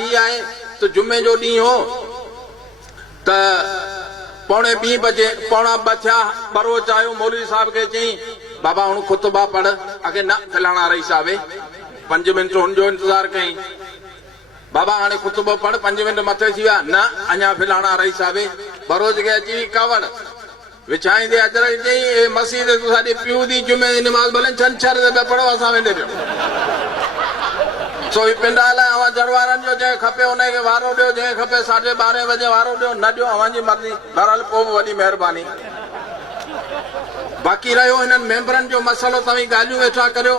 ही आए तो जुमे जो डी हो तो पौने 2 बजे पौना बचा बरोच आयो मौलवी साहब के चई बाबा हूं खुतबा पढ़ आगे ना फलाना रही साहब 5 मिनट उनजो इंतजार कई बाबा हाणे खुतबो पढ़ 5 मिनट मथे थी विया ना अञा फलाना रही साहब बरोज के अची कावड़ विछाईंदे अजर चई मस्जिद साडी पियो दी जुमे दी नमाज भले छंछर दे पढ़ो असां वेंदे पियो सो पिंडा लाइ अवां जड़वारनि जो जंहिं खपे उनखे वारो ॾियो जंहिं खपे 12:30 बजे वारो ॾियो न ॾियो अवां जी मर्ज़ी बहरहाल पोइ बि वॾी महिरबानी बाक़ी रहियो हिननि मेंबरनि जो मसइलो तव्हीं ॻाल्हियूं वेठा करियो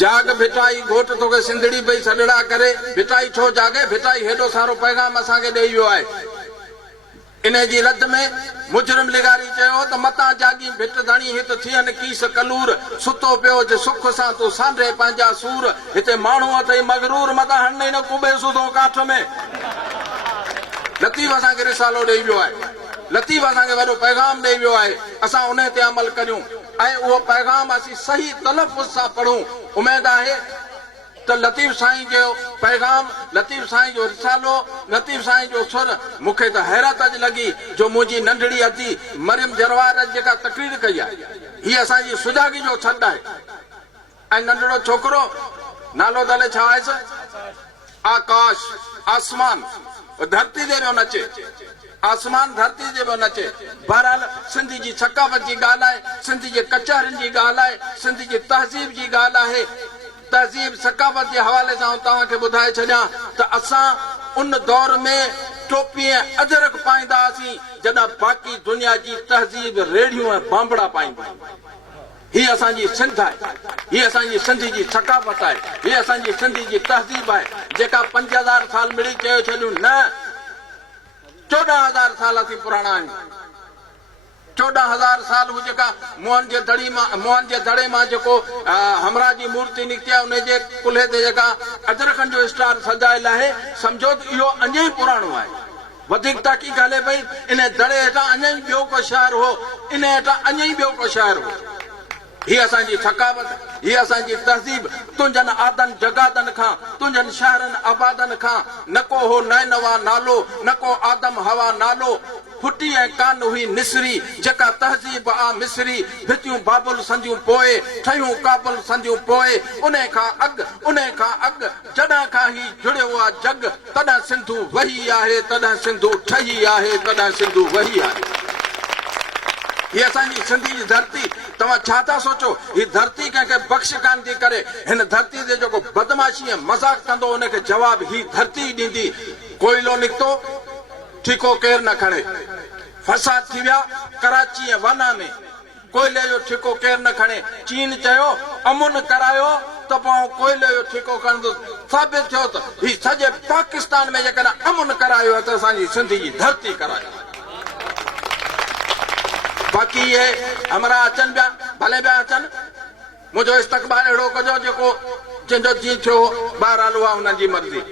जाग भिटाई घोट तोखे सिंधड़ी पई सॾड़ा करे भिटाई छो जागे भिटाई हेॾो सारो पैगाम असांखे ॾेई वियो आहे इन जी रद में मुजरिम लिगारी चयो त मतां जागी भिट धणी हित थियनि कीस कलूर सुतो पियो जे सुख सां तूं सांडे पंहिंजा सूर हिते माण्हू अथई मगरूर मतां हणे न कुबे सुधो काठ में लतीफ़ असांखे रिसालो ॾेई वियो आहे लतीफ़ असांखे वॾो पैगाम ॾेई वियो आहे असां उन ते अमल करियूं ऐं उहो पैगाम असीं सही तलफ़ुज़ सां पढ़ूं उमेद आहे त लतीफ़ साईं जो पैगाम लतीफ़ साईं जो रिसालो लतीफ़ साईं जो सुर मूंखे त हैरत अॼु लॻी जो मुंहिंजी नंढड़ी अती मरियम जरवार जेका तकरीर कई आहे हीअ असांजी सुजागी जो छॾ आहे ऐं नंढड़ो छोकिरो नालो दले छा आहे आकाश आसमान धरती ते पियो नचे आसमान धरती ते पियो नचे बहरहाल सिंधी जी सकाफ़त जी ॻाल्हि आहे सिंधी जे कचहरियुनि जी ॻाल्हि आहे सिंधी जी तहज़ीब जी ॻाल्हि आहे तहज़ीब सकाफ़त के हवाले से तव्हांखे ॿुधाए छॾियां त असां उन दौर में टोपी ऐं अजरक पाईंदासीं जॾहिं बाक़ी दुनिया जी तहज़ीब रेड़ियूं ऐं बांबड़ा पाईंदा ही असांजी सिंध आहे ही असांजी सिंधी जी सकाफ़त आहे ही असांजी सिंधी जी तहज़ीब आहे जेका 5000 साल मिड़ी चयो छॾियूं न 14000 साल असीं पुराणा आहियूं 14000 साल हू जेका मोहन जे दड़े मां जेको हमरा जी मूर्ति निकिती आहे उन जे कुल्हे ते जेका अजरकनि जो स्टार सजायल आहे समझो त इहो अञा ई पुराणो आहे वधीक तहक़ीक़ हले पई इन दड़े हेठां अञा ई ॿियो को शहर हो इन हेठां अञा ई ॿियो को शहर हो ही असांजी थकावत ही असांजी तहज़ीब तुंहिंजनि आदनि जगादनि खां तुंहिंजनि शहरनि आबादनि खां न को हो नैनवा नालो न को आदम हवा नालो फुटी ऐं कान हुई निसरी जेका तहज़ीब आ मिसरी भितियूं बाबुल संदियूं पोइ ठहियूं काबुल संदियूं पोइ उन खां अॻु जॾहिं खां ही जुड़ियो आहे जग तॾहिं सिंधू वही आहे तॾहिं सिंधू ठही आहे तॾहिं सिंधू वही आहे ये असांजी सिंधी जी धरती तव्हां छा था सोचो ही धरती कंहिंखे बख़्श कान थी करे हिन धरती ते जेको बदमाशी ऐं मज़ाक कंदो उनखे जवाब ही धरती ॾींदी कोयलो निकितो ठीको केरु न खणे फसाद थी विया कराची ऐं वाना में कोयले जो ठीको केरु न खणे चीन चयो अमुन करायो त पोइ कोयले जो ठीको खणंदो साबित थियो त ही सॼे पाकिस्तान में जेकॾहिं अमुन करायो त असांजी सिंधी जी धरती करायो बाक़ी ये हमरा अचन पिया भले पिया अचन मुझो इस्तक़बाल अहिड़ो कजो जेको जंहिंजो जी थियो बहरहाल उहा हुननि जी मर्ज़ी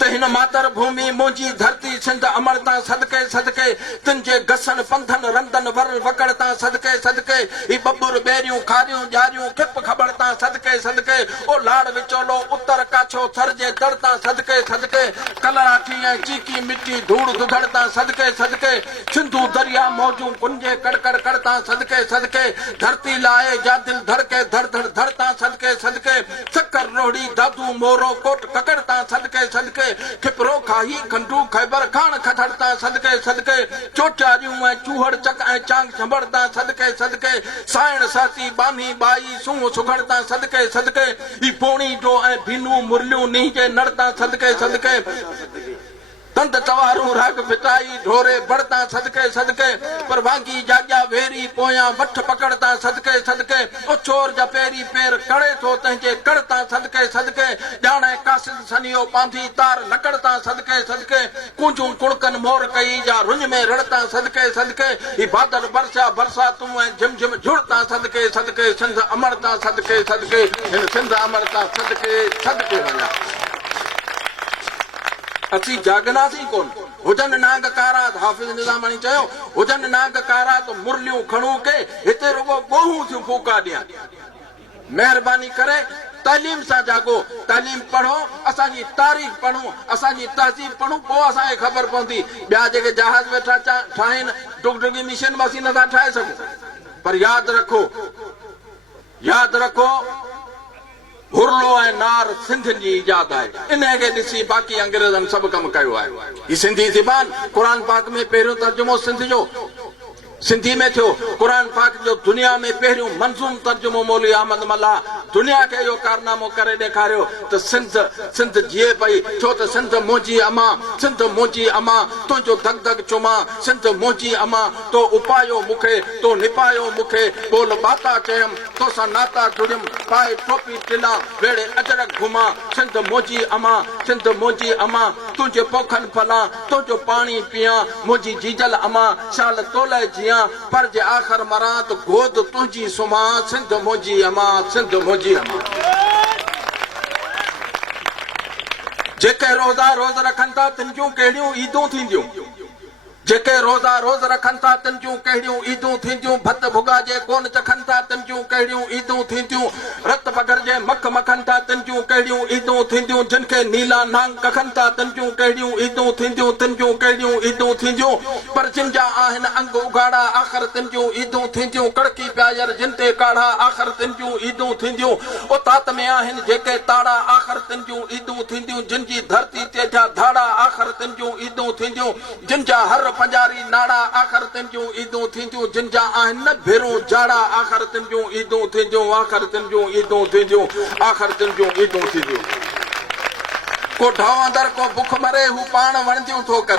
त हिन मातर भूमि मुंहिंजी धरती सिंध अमरता सदके सदके तुंहिंजे घसनि पंथनि रंधनि वर वकड़ता सदके सदके ही बबुर बेरियूं खारियूं ॼारियूं खिप खबड़ता सदके सदके ओ लाड़ विचोलो उत्तर काछो थर जे दड़ता सदके सदके कलराठी ऐं चीकी मिट्टी धूड़ दुधड़ता सदके सदके सिंधू दरिया मौजूं कुंजे कड़कड़ करता सदके सदके धरती लाए जा दिल धड़के धड़ धड़ धड़ता सदके सदके शक्कर रोहड़ी दादू मोरो कोट ककड़ता सदके सदके खिपरो खाही खंडू खैबर खान खथड़ता सदके सदके चोचारियूं ऐं चूहड़ चक ऐं चांग संभड़ता सदके सदके साइण साथी बानी बाई सूं सुखड़ता सदके सदके ही पोणी जो ऐं भीनू मुरलियूं नीं जे नड़ता सदके सदके तंद तवारूं राग फिटाई ढोरे बढ़ता सदके सदके पर वांगी जाग्या वेरी पोयां वठ पकड़ता सदके सदके ओ चोर जा पेरी पैर कड़े थो तंहिंजे कड़ता सदके सदके ॼाणे कासिद सनियो पांधी तार लकड़ता सदके सदके कुंजूं कुड़कन मोर कई जा रुंज में रड़ता सदके सदके ही बादल बरसा बरसा तूं ऐं झिम झिम जुड़ता सदके सदके सिंध अमरता सदके सदके हिन सिंध अमरता सदके सदके वञा असी जागनासी कोन हुजन नाग कारा हाफिज निज़ामानी चयो हुजन नाग कारा तो मुरलियूं खणूं के हिते रुगो बोहूं थियूं फूका ॾियां मेहरबानी करे तालीम से जागो, तालीम पढ़ो, असांजी तारीख पढ़ो, असांजी तहजीब पढ़ो, पोइ असांखे ख़बर पवंदी। ॿिया जेके जहाज वेठा ठाहिनि टुकटुकी मिशन में असीं नथा ठाहे सघूं। पर याद रखो हुरलो ऐं नार सिंधियुनि जी इजाद आहे। इनखे ॾिसी बाक़ी अंग्रेज़नि सभु कमु कयो आहे। ही सिंधी ज़बान क़ुरान पाक में पहिरियों तर्जुमो सिंधी में थियो। क़ुरान पाक जो दुनिया में पहिरियों मंज़ूम तर्जुमो मौलवी अहमद मल्ला दुनिया के इहो कारनामो करे ॾेखारियो त सिंध जीए पई। छो त सिंध मोजी अमा, सिंध मोजी अमा, तुंहिंजो धक धक चुमा, सिंध मोजी अमा, तो उपायो मूंखे, तो निपायो मूंखे, बोल बाता चयमि, तोसां नाता जुड़ियमि, पाए टोपी टिला, वेड़े अजरक घुमा, सिंध मोजी अमा, सिंध मोजी अमा, तुंहिंजे पोखनि फलां, तुंहिंजो पाणी पियां, मुंहिंजी जीजल अमा, शाल तोले जियां, पर जे आख़िर मरां त गोद तुंहिंजी सुम्हां, सिंध मोजी अमा, सिंध मोजी अमा। जेके रोज़ा रोज़ रखनि था तिन जूं कहिड़ियूं ईदूं थींदियूं। जेके रोज़ा रोज़ रखनि था तिन जूं कहिड़ियूं ईदूं थींदियूं। भत भुगा जे कोन चखनि था तिन जूं कहिड़ियूं ईदूं थींदियूं। रत बगर जे मख मखनि था तिन जूं कहिड़ियूं ईदूं थींदियूं। जिन खे नीला नांग कखनि था तिन जूं कहिड़ियूं ईदूं थींदियूं, तिन जूं कहिड़ियूं ईदूं थींदियूं। पर जिन जा आहिनि अंग उघाड़ा आख़िर तिन जूं ईदूं थींदियूं। कड़की प्यायर जिन ते काढ़ा आख़िर तिन जूं ईदूं थींदियूं। उतात में आहिनि जेके ताड़ा आख़िर तिन जूं ईदूं थींदियूं। जिन जी धरती ते जा धाड़ा आख़िर तिन जूं ईदूं थींदियूं। जिन जा हर पंजारी नाड़ा आख़िर तिन जूं ईदूं थींदियूं। जिन जा आहिनि न भेरूं जाड़ा आख़िर तिन जूं ईदूं थींदियूं। आख़िर तिन जूं ईदूं थींदियूं। आख़िर तिन जूं ईदूं थींदियूं। को ढाव अंदर को बुख मरे हू पाण वणदियूं थो कर।